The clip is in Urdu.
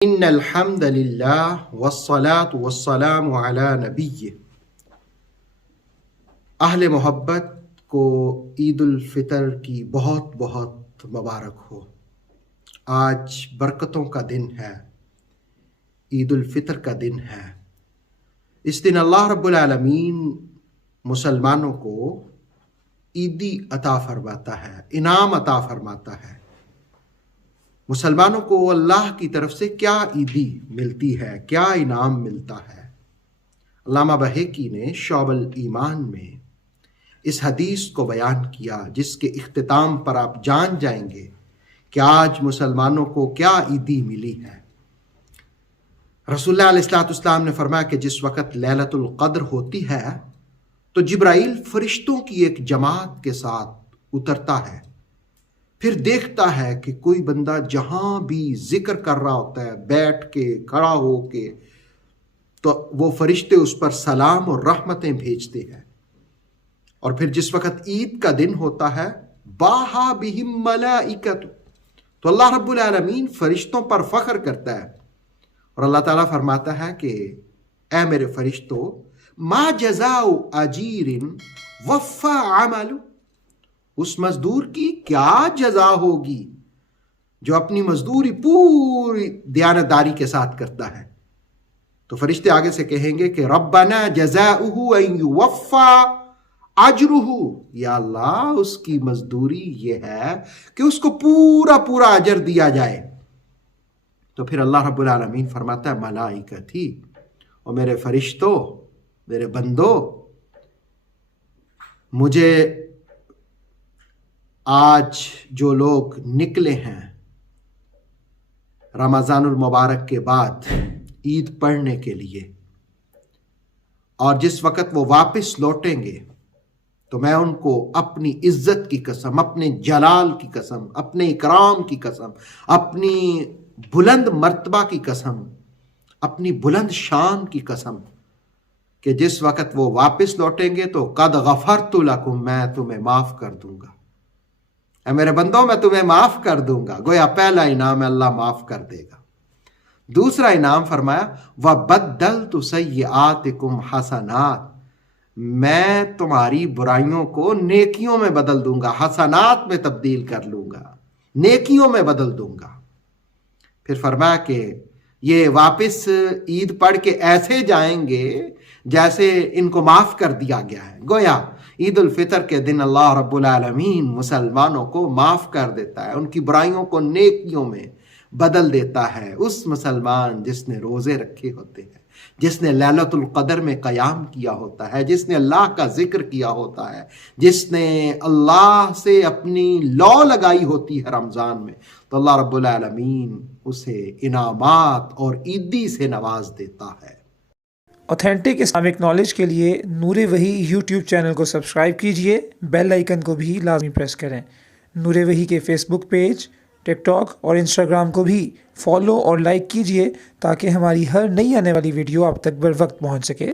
ان الحمد للہ والصلاة والسلام علی نبی. اہل محبت کو عید الفطر کی بہت بہت مبارک ہو. آج برکتوں کا دن ہے، عید الفطر کا دن ہے. اس دن اللہ رب العالمین مسلمانوں کو عیدی عطا فرماتا ہے، انعام عطا فرماتا ہے. مسلمانوں کو اللہ کی طرف سے کیا عیدی ملتی ہے، کیا انعام ملتا ہے. علامہ بہیقی نے شعب الایمان میں اس حدیث کو بیان کیا، جس کے اختتام پر آپ جان جائیں گے کہ آج مسلمانوں کو کیا عیدی ملی ہے. رسول اللہ علیہ السلام نے فرمایا کہ جس وقت لیلۃ القدر ہوتی ہے تو جبرائیل فرشتوں کی ایک جماعت کے ساتھ اترتا ہے، پھر دیکھتا ہے کہ کوئی بندہ جہاں بھی ذکر کر رہا ہوتا ہے، بیٹھ کے کھڑا ہو کے، تو وہ فرشتے اس پر سلام اور رحمتیں بھیجتے ہیں. اور پھر جس وقت عید کا دن ہوتا ہے، باہا بہم ملائکۃ، تو اللہ رب العالمین فرشتوں پر فخر کرتا ہے اور اللہ تعالیٰ فرماتا ہے کہ اے میرے فرشتوں، ما جزاء اجیر وفى عمل، اس مزدور کی کیا جزا ہوگی جو اپنی مزدوری پوری دیانتداری کے ساتھ کرتا ہے. تو فرشتے آگے سے کہیں گے کہ ربنا جزاؤہ ان یوفى اجرہ، یا اللہ اس کی مزدوری یہ ہے کہ اس کو پورا پورا اجر دیا جائے. تو پھر اللہ رب العالمین فرماتا ہے ملائکتی، اور میرے فرشتوں، میرے بندوں، مجھے آج جو لوگ نکلے ہیں رمضان المبارک کے بعد عید پڑھنے کے لیے، اور جس وقت وہ واپس لوٹیں گے تو میں ان کو اپنی عزت کی قسم، اپنے جلال کی قسم، اپنے اکرام کی قسم، اپنی بلند مرتبہ کی قسم، اپنی بلند شان کی قسم، کہ جس وقت وہ واپس لوٹیں گے تو قد غفرت لکم، میں تمہیں معاف کر دوں گا. اے میرے بندوں، میں تمہیں معاف کر دوں گا. گویا پہلا انعام اللہ معاف کر دے گا. دوسرا انعام فرمایا وَبَدَّلْتُ سَيِّئَاتِكُمْ حَسَنَاتٍ، میں تمہاری برائیوں کو نیکیوں میں بدل دوں گا، حسنات میں تبدیل کر لوں گا، نیکیوں میں بدل دوں گا. پھر فرمایا کہ یہ واپس عید پڑھ کے ایسے جائیں گے جیسے ان کو معاف کر دیا گیا ہے. گویا عید الفطر کے دن اللہ رب العالمین مسلمانوں کو معاف کر دیتا ہے، ان کی برائیوں کو نیکیوں میں بدل دیتا ہے. اس مسلمان جس نے روزے رکھے ہوتے ہیں، جس نے لیلۃ القدر میں قیام کیا ہوتا ہے، جس نے اللہ کا ذکر کیا ہوتا ہے، جس نے اللہ سے اپنی لو لگائی ہوتی ہے رمضان میں، تو اللہ رب العالمین اسے انعامات اور عیدی سے نواز دیتا ہے. اوتھینٹک اسلامک نالج کے لیے نور وحی یوٹیوب چینل کو سبسکرائب کیجئے، بیل آئیکن کو بھی لازمی پریس کریں. نور وحی کے فیس بک پیج، ٹک ٹاک اور انسٹاگرام کو بھی فالو اور لائک کیجئے تاکہ ہماری ہر نئی آنے والی ویڈیو آپ تک بر وقت پہنچ سکے.